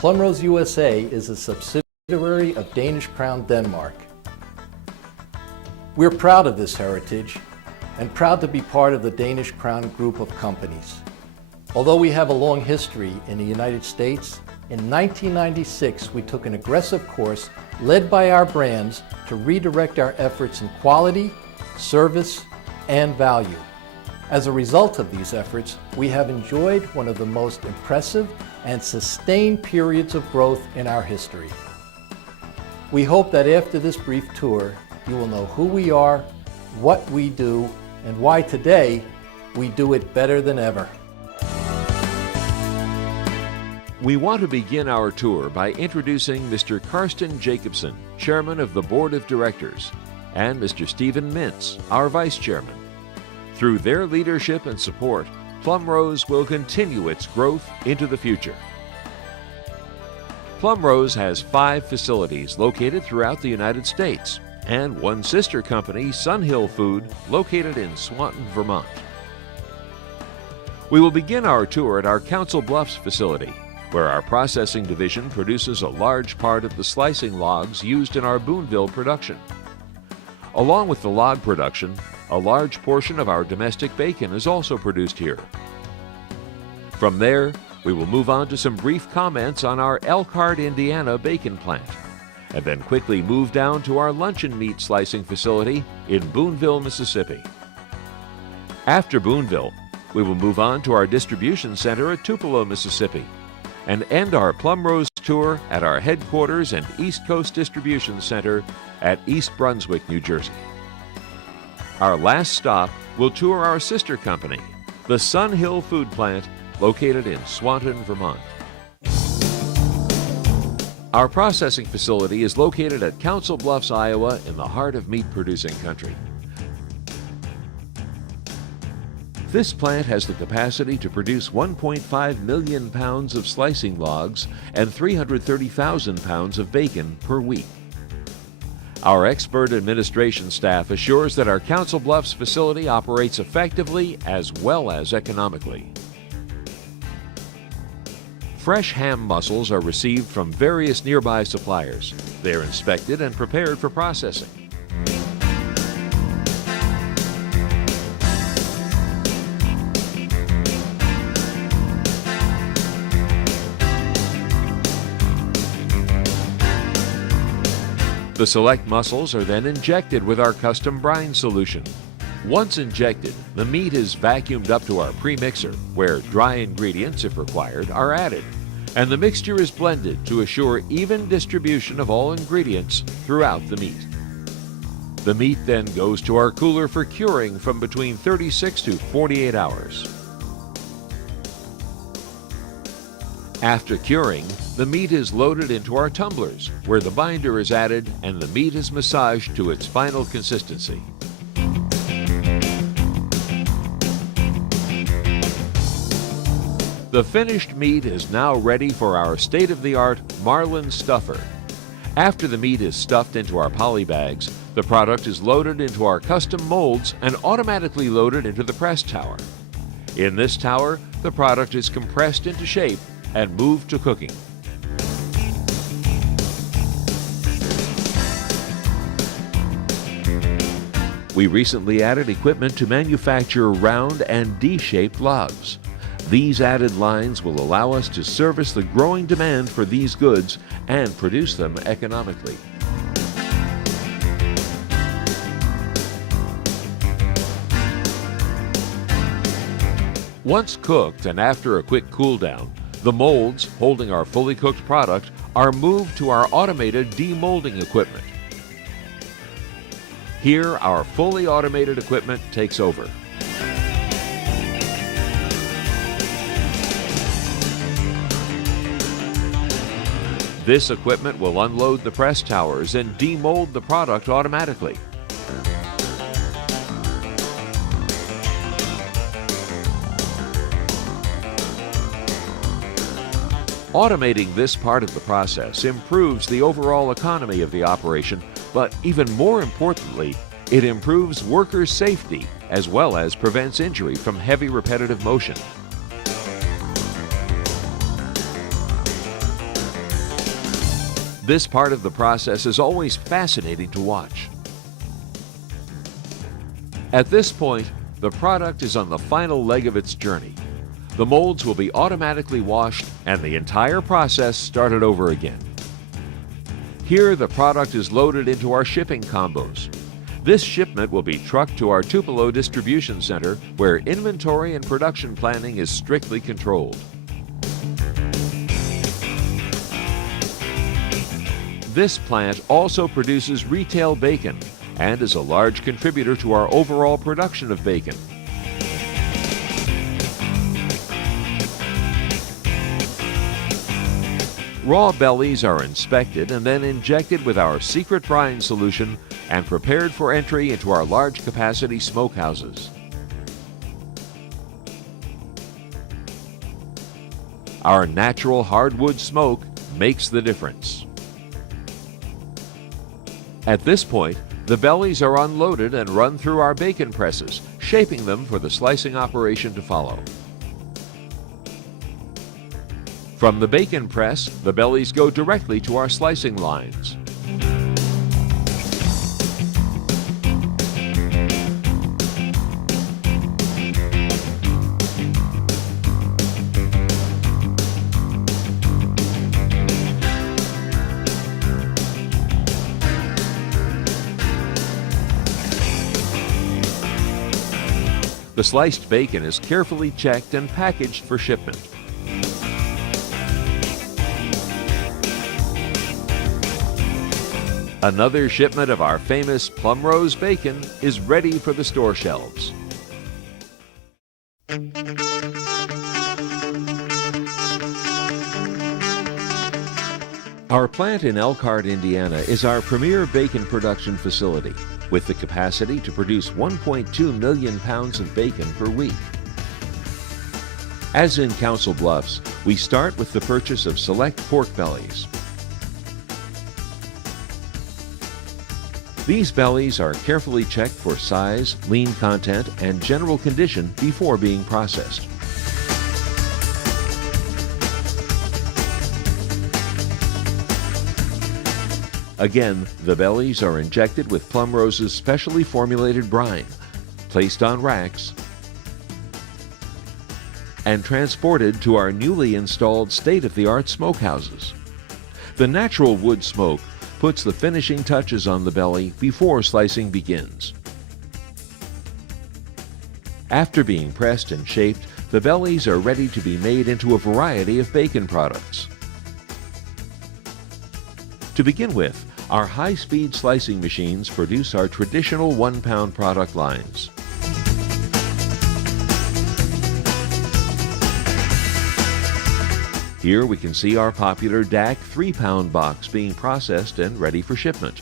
Plumrose USA is a subsidiary of Danish Crown Denmark. We're proud of this heritage and proud to be part of the Danish Crown group of companies. Although we have a long history in the United States, in 1996 we took an aggressive course led by our brands to redirect our efforts in quality, service, and value. As a result of these efforts, we have enjoyed one of the most impressive and sustained periods of growth in our history. We hope that after this brief tour, you will know who we are, what we do, and why today we do it better than ever. We want to begin our tour by introducing Mr. Karsten Jacobson, Chairman of the Board of Directors, and Mr. Stephen Mintz, our Vice Chairman. Through their leadership and support, Plumrose will continue its growth into the future. Plumrose has 5 facilities located throughout the United States and one sister company, Sunhill Food, located in Swanton, Vermont. We will begin our tour at our Council Bluffs facility, where our processing division produces a large part of the slicing logs used in our Boonville production. Along with the log production, a large portion of our domestic bacon is also produced here. From there, we will move on to some brief comments on our Elkhart, Indiana bacon plant, and then quickly move down to our luncheon meat slicing facility in Boonville, Mississippi. After Boonville, we will move on to our distribution center at Tupelo, Mississippi, and end our Plumrose tour at our headquarters and East Coast Distribution Center at East Brunswick, New Jersey. Our last stop will tour our sister company, the Sunhill Food Plant, located in Swanton, Vermont. Our processing facility is located at Council Bluffs, Iowa, in the heart of meat-producing country. This plant has the capacity to produce 1.5 million pounds of slicing logs and 330,000 pounds of bacon per week. Our expert administration staff assures that our Council Bluffs facility operates effectively as well as economically. Fresh ham muscles are received from various nearby suppliers. They are inspected and prepared for processing. The select mussels are then injected with our custom brine solution. Once injected, the meat is vacuumed up to our pre-mixer, where dry ingredients, if required, are added, and the mixture is blended to assure even distribution of all ingredients throughout the meat. The meat then goes to our cooler for curing from between 36 to 48 hours. After curing, the meat is loaded into our tumblers, where the binder is added and the meat is massaged to its final consistency. The finished meat is now ready for our state-of-the-art Marlin stuffer. After the meat is stuffed into our poly bags, the product is loaded into our custom molds and automatically loaded into the press tower. In this tower, the product is compressed into shape and moved to cooking. We recently added equipment to manufacture round and D-shaped logs. These added lines will allow us to service the growing demand for these goods and produce them economically. Once cooked and after a quick cool down, the molds holding our fully cooked product are moved to our automated demolding equipment. Here, our fully automated equipment takes over. This equipment will unload the press towers and demold the product automatically. Automating this part of the process improves the overall economy of the operation, but even more importantly, it improves workers' safety as well as prevents injury from heavy repetitive motion. This part of the process is always fascinating to watch. At this point, the product is on the final leg of its journey. The molds will be automatically washed and the entire process started over again. Here, the product is loaded into our shipping combos. This shipment will be trucked to our Tupelo distribution center, where inventory and production planning is strictly controlled. This plant also produces retail bacon and is a large contributor to our overall production of bacon. Raw bellies are inspected and then injected with our secret brine solution and prepared for entry into our large capacity smokehouses. Our natural hardwood smoke makes the difference. At this point, the bellies are unloaded and run through our bacon presses, shaping them for the slicing operation to follow. From the bacon press, the bellies go directly to our slicing lines. The sliced bacon is carefully checked and packaged for shipment. Another shipment of our famous Plumrose bacon is ready for the store shelves. Our plant in Elkhart, Indiana is our premier bacon production facility, with the capacity to produce 1.2 million pounds of bacon per week. As in Council Bluffs, we start with the purchase of select pork bellies. These bellies are carefully checked for size, lean content, and general condition before being processed. Again, the bellies are injected with Plumrose's specially formulated brine, placed on racks, and transported to our newly installed state-of-the-art smokehouses. The natural wood smoke puts the finishing touches on the belly before slicing begins. After being pressed and shaped, the bellies are ready to be made into a variety of bacon products. To begin with, our high-speed slicing machines produce our traditional 1-pound product lines. Here we can see our popular DAC 3-pound box being processed and ready for shipment.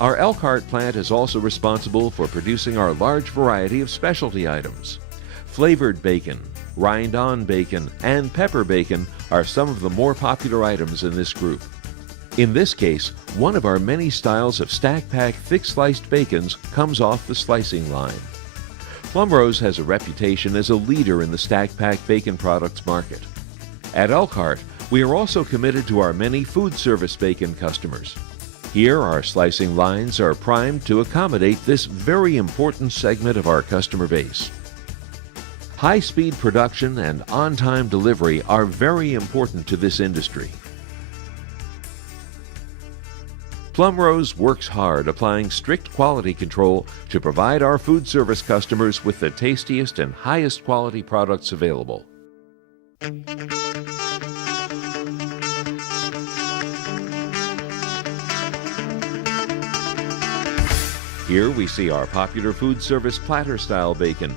Our Elkhart plant is also responsible for producing our large variety of specialty items. Flavored bacon, rind-on bacon, and pepper bacon are some of the more popular items in this group. In this case, one of our many styles of stack-pack thick-sliced bacons comes off the slicing line. Plumrose has a reputation as a leader in the stack-pack bacon products market. At Elkhart, we are also committed to our many food service bacon customers. Here, our slicing lines are primed to accommodate this very important segment of our customer base. High-speed production and on-time delivery are very important to this industry. Plumrose works hard applying strict quality control to provide our food service customers with the tastiest and highest quality products available. Here we see our popular food service platter-style bacon.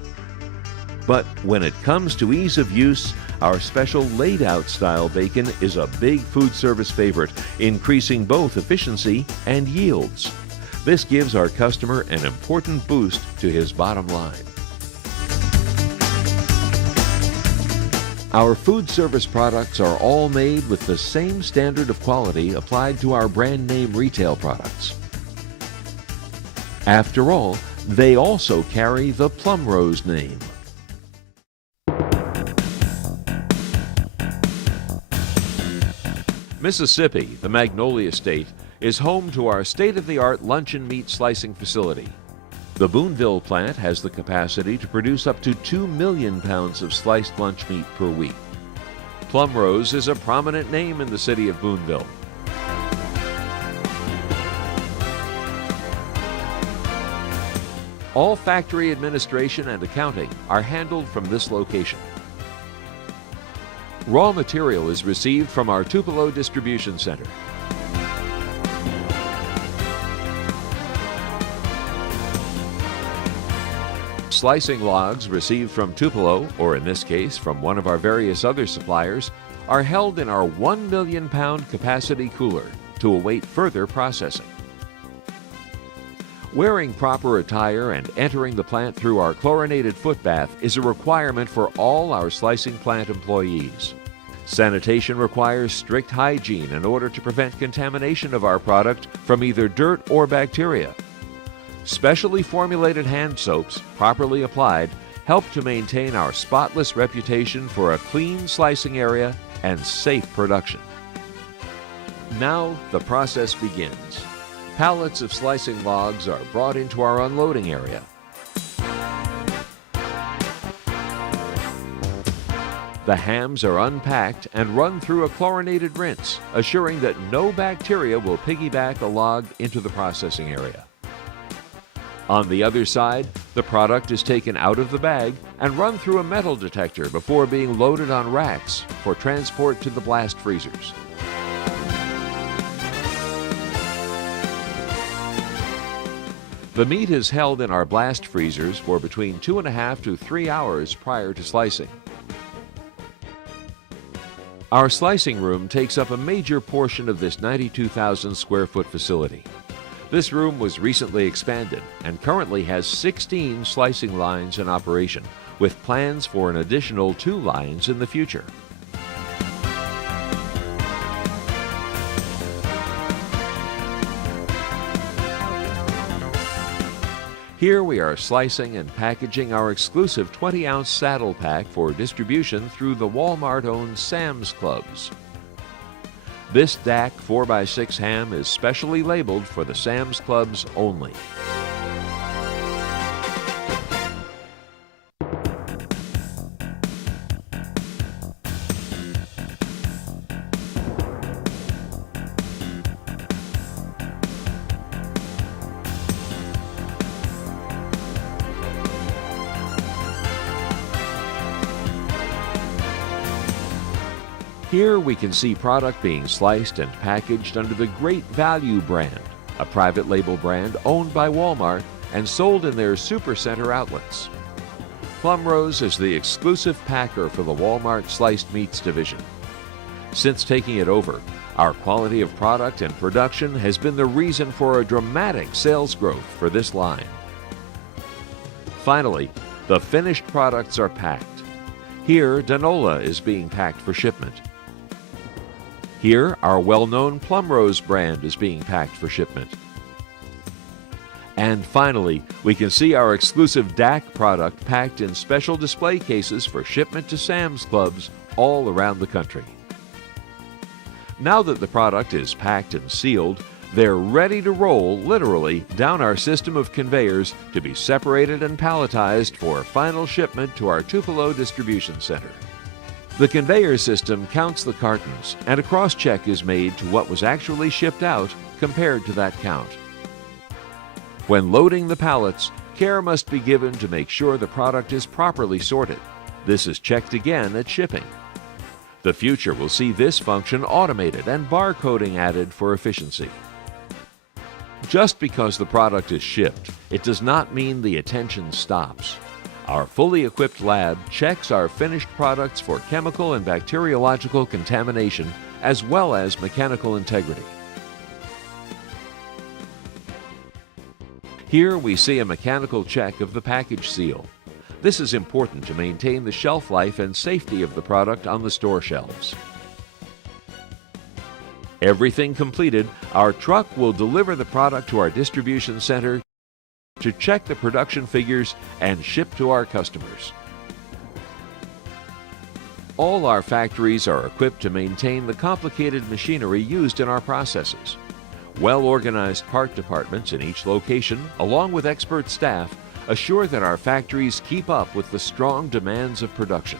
But when it comes to ease of use, our special laid-out style bacon is a big food service favorite, increasing both efficiency and yields. This gives our customer an important boost to his bottom line. Our food service products are all made with the same standard of quality applied to our brand name retail products. After all, they also carry the Plumrose name. Mississippi, the Magnolia State, is home to our state-of-the-art luncheon meat slicing facility. The Boonville plant has the capacity to produce up to 2 million pounds of sliced lunch meat per week. Plumrose is a prominent name in the city of Boonville. All factory administration and accounting are handled from this location. Raw material is received from our Tupelo distribution center. Slicing logs received from Tupelo, or in this case from one of our various other suppliers, are held in our 1 million pound capacity cooler to await further processing. Wearing proper attire and entering the plant through our chlorinated foot bath is a requirement for all our slicing plant employees. Sanitation requires strict hygiene in order to prevent contamination of our product from either dirt or bacteria. Specially formulated hand soaps, properly applied, help to maintain our spotless reputation for a clean slicing area and safe production. Now the process begins. Pallets of slicing logs are brought into our unloading area. The hams are unpacked and run through a chlorinated rinse, assuring that no bacteria will piggyback a log into the processing area. On the other side, the product is taken out of the bag and run through a metal detector before being loaded on racks for transport to the blast freezers. The meat is held in our blast freezers for between 2.5 to 3 hours prior to slicing. Our slicing room takes up a major portion of this 92,000 square foot facility. This room was recently expanded and currently has 16 slicing lines in operation, with plans for an additional 2 lines in the future. Here we are slicing and packaging our exclusive 20-ounce saddle pack for distribution through the Walmart-owned Sam's Clubs. This DAC 4x6 ham is specially labeled for the Sam's Clubs only. Here we can see product being sliced and packaged under the Great Value brand, a private label brand owned by Walmart and sold in their Supercenter outlets. Plumrose is the exclusive packer for the Walmart Sliced Meats division. Since taking it over, our quality of product and production has been the reason for a dramatic sales growth for this line. Finally, the finished products are packed. Here, Danola is being packed for shipment. Here, our well-known Plumrose brand is being packed for shipment. And finally, we can see our exclusive DAC product packed in special display cases for shipment to Sam's Clubs all around the country. Now that the product is packed and sealed, they're ready to roll, literally, down our system of conveyors to be separated and palletized for final shipment to our Tupelo distribution center. The conveyor system counts the cartons, and a cross-check is made to what was actually shipped out compared to that count. When loading the pallets, care must be given to make sure the product is properly sorted. This is checked again at shipping. The future will see this function automated and barcoding added for efficiency. Just because the product is shipped, it does not mean the attention stops. Our fully equipped lab checks our finished products for chemical and bacteriological contamination as well as mechanical integrity. Here we see a mechanical check of the package seal. This is important to maintain the shelf life and safety of the product on the store shelves. Everything completed, our truck will deliver the product to our distribution center to check the production figures and ship to our customers. All our factories are equipped to maintain the complicated machinery used in our processes. Well-organized part departments in each location, along with expert staff, assure that our factories keep up with the strong demands of production.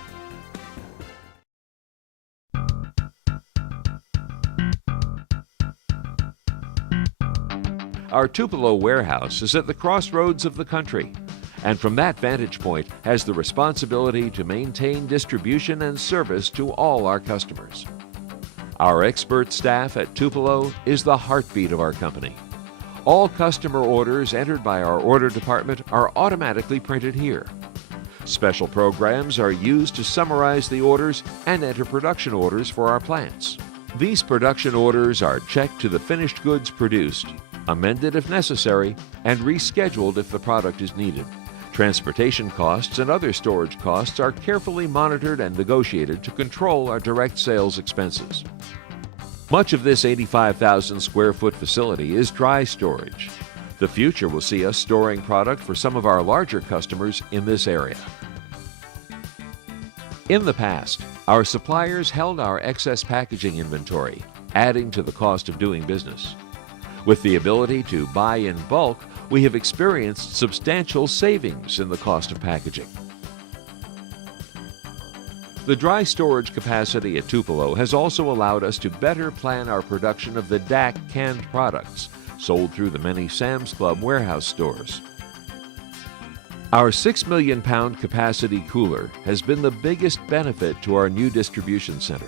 Our Tupelo warehouse is at the crossroads of the country, and from that vantage point has the responsibility to maintain distribution and service to all our customers. Our expert staff at Tupelo is the heartbeat of our company. All customer orders entered by our order department are automatically printed here. Special programs are used to summarize the orders and enter production orders for our plants. These production orders are checked to the finished goods produced, amended if necessary, and rescheduled if the product is needed. Transportation costs and other storage costs are carefully monitored and negotiated to control our direct sales expenses. Much of this 85,000 square foot facility is dry storage. The future will see us storing product for some of our larger customers in this area. In the past, our suppliers held our excess packaging inventory, adding to the cost of doing business. With the ability to buy in bulk, we have experienced substantial savings in the cost of packaging. The dry storage capacity at Tupelo has also allowed us to better plan our production of the DAC canned products sold through the many Sam's Club warehouse stores. Our 6 million pound capacity cooler has been the biggest benefit to our new distribution center.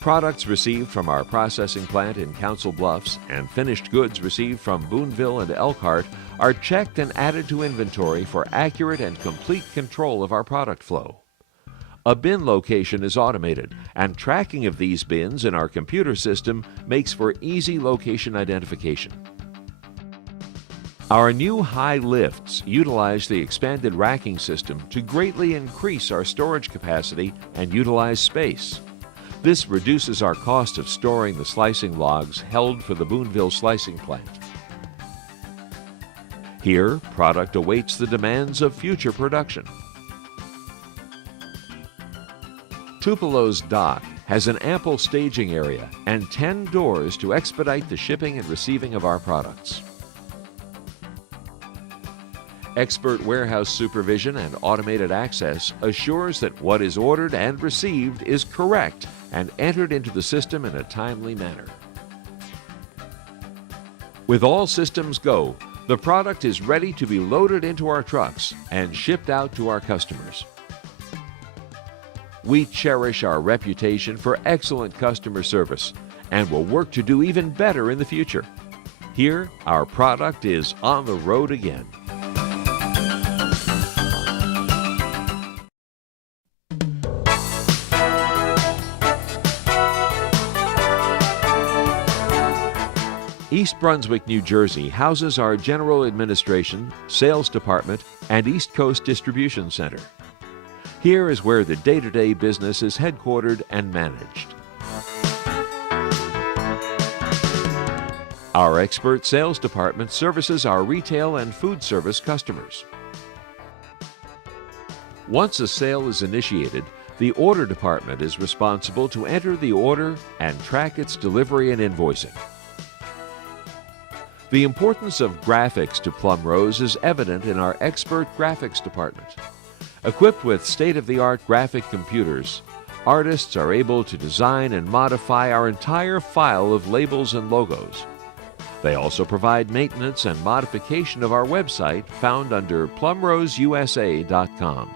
Products received from our processing plant in Council Bluffs and finished goods received from Boonville and Elkhart are checked and added to inventory for accurate and complete control of our product flow. A bin location is automated, and tracking of these bins in our computer system makes for easy location identification. Our new high lifts utilize the expanded racking system to greatly increase our storage capacity and utilize space. This reduces our cost of storing the slicing logs held for the Boonville slicing plant. Here, product awaits the demands of future production. Tupelo's dock has an ample staging area and 10 doors to expedite the shipping and receiving of our products. Expert warehouse supervision and automated access assures that what is ordered and received is correct and entered into the system in a timely manner. With all systems go, the product is ready to be loaded into our trucks and shipped out to our customers. We cherish our reputation for excellent customer service and will work to do even better in the future. Here, our product is on the road again. East Brunswick, New Jersey houses our General Administration, Sales Department, and East Coast Distribution Center. Here is where the day-to-day business is headquartered and managed. Our expert sales department services our retail and food service customers. Once a sale is initiated, the order department is responsible to enter the order and track its delivery and invoicing. The importance of graphics to Plumrose is evident in our expert graphics department. Equipped with state-of-the-art graphic computers, artists are able to design and modify our entire file of labels and logos. They also provide maintenance and modification of our website found under plumroseusa.com.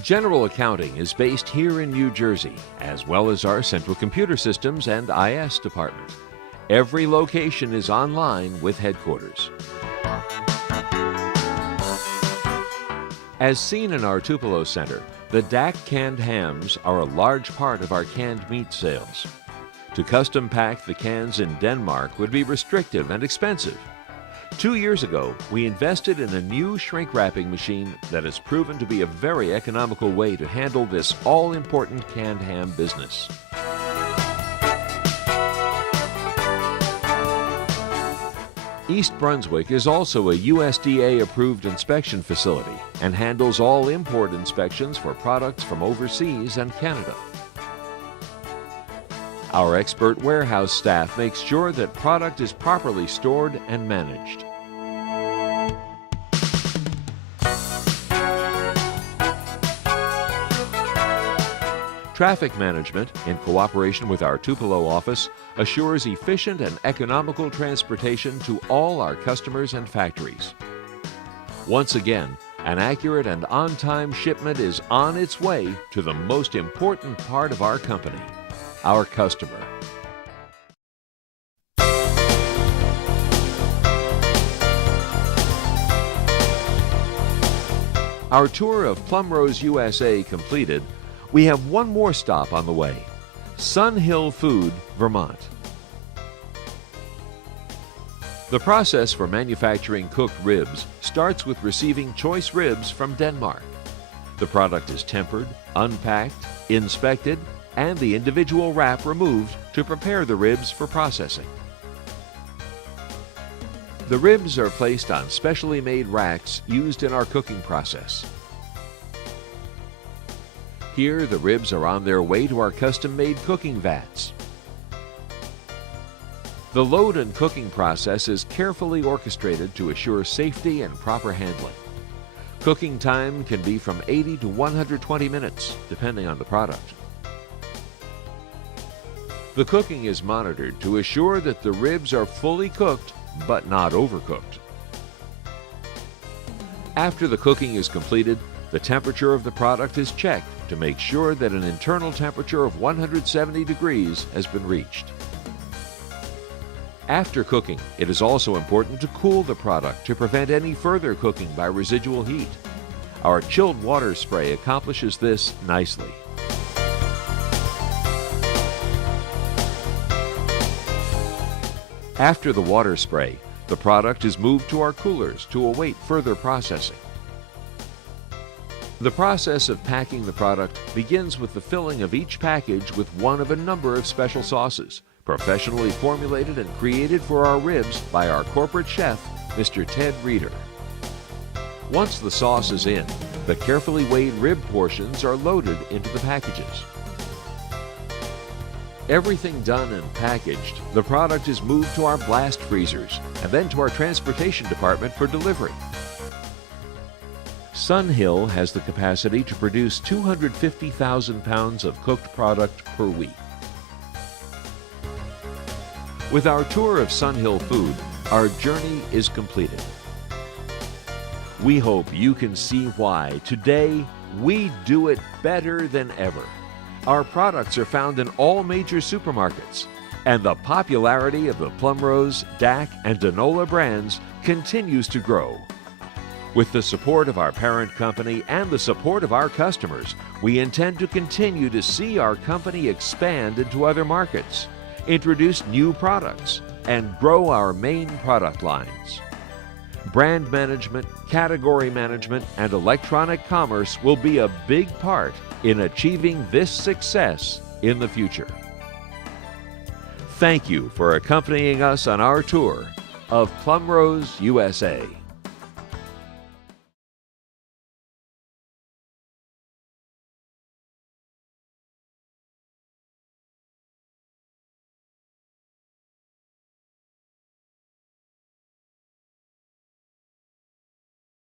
General Accounting is based here in New Jersey, as well as our Central Computer Systems and IS department. Every location is online with headquarters. As seen in our Tupelo Center, the DAC canned hams are a large part of our canned meat sales. To custom pack the cans in Denmark would be restrictive and expensive. 2 years ago, we invested in a new shrink wrapping machine that has proven to be a very economical way to handle this all-important canned ham business. East Brunswick is also a USDA-approved inspection facility and handles all import inspections for products from overseas and Canada. Our expert warehouse staff makes sure that product is properly stored and managed. Traffic management, in cooperation with our Tupelo office, assures efficient and economical transportation to all our customers and factories. Once again, an accurate and on-time shipment is on its way to the most important part of our company, our customer. Our tour of Plumrose USA completed, we have one more stop on the way, Sun Hill Food, Vermont. The process for manufacturing cooked ribs starts with receiving choice ribs from Denmark. The product is tempered, unpacked, inspected, and the individual wrap removed to prepare the ribs for processing. The ribs are placed on specially made racks used in our cooking process. Here, the ribs are on their way to our custom-made cooking vats. The load and cooking process is carefully orchestrated to assure safety and proper handling. Cooking time can be from 80 to 120 minutes, depending on the product. The cooking is monitored to assure that the ribs are fully cooked, but not overcooked. After the cooking is completed, the temperature of the product is checked to make sure that an internal temperature of 170 degrees has been reached. After cooking, it is also important to cool the product to prevent any further cooking by residual heat. Our chilled water spray accomplishes this nicely. After the water spray, the product is moved to our coolers to await further processing. The process of packing the product begins with the filling of each package with one of a number of special sauces, professionally formulated and created for our ribs by our corporate chef, Mr. Ted Reeder. Once the sauce is in, the carefully weighed rib portions are loaded into the packages. Everything done and packaged, the product is moved to our blast freezers and then to our transportation department for delivery. Sun Hill has the capacity to produce 250,000 pounds of cooked product per week. With our tour of Sun Hill Food, our journey is completed. We hope you can see why today we do it better than ever. Our products are found in all major supermarkets, and the popularity of the Plumrose, DAC, and Danola brands continues to grow. With the support of our parent company and the support of our customers, we intend to continue to see our company expand into other markets, introduce new products, and grow our main product lines. Brand management, category management, and electronic commerce will be a big part in achieving this success in the future. Thank you for accompanying us on our tour of Plumrose USA.